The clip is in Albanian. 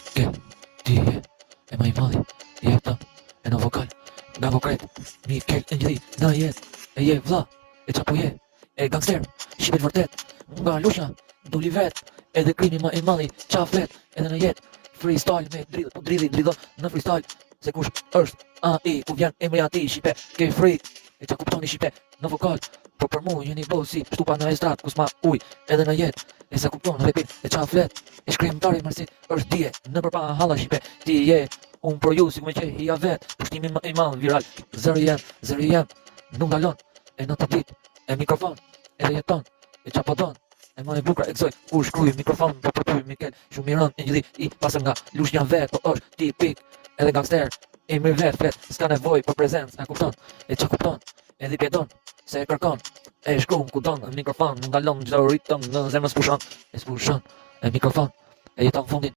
ke, ti je e ma i madhi, jeta e në vokal, nga vokret, Mikel e njëri, në jet, e je vlla, e qa po je, e gangster, shqipet vërtet, nga lusha, duli vet, edhe krimi ma i madhi, qa flet, edhe në jet, freestyle me dridhë, po dridhë në freestyle, se kush është AI, ku vjen emri ati, shqipe, ke free, e qa kuptoni shqipe, në vokal, po për mu jeni bo si shtupa në estrat, kus ma uj, edhe në jet, e se kupton repit, e qa flet, e shkrimtari mërsi, është dje, në përpa halla shqipe, ti je, unë për ju si ku me qe hija vet, pushtimi më i madh viral, zëri jem, nuk dalon, e në të dit, e mikrofon, edhe jeton, e qa po don, e ma e bukra e gzoj, ku shkruj mikrofon, po për ty Mikel, shumë i rën, e njëri i pasër nga lushnja vet, po është tipik, edhe gangster, emri vet, flet, s'ka nevoj për prezencë, e kupton, e qa kupton, edhe pjedon, se e kërkon, e shkrum ku don, mikrofon, nuk dalon, gjdo ritëm, në zemë s'pushon, e mikrofon, e jeton fundin.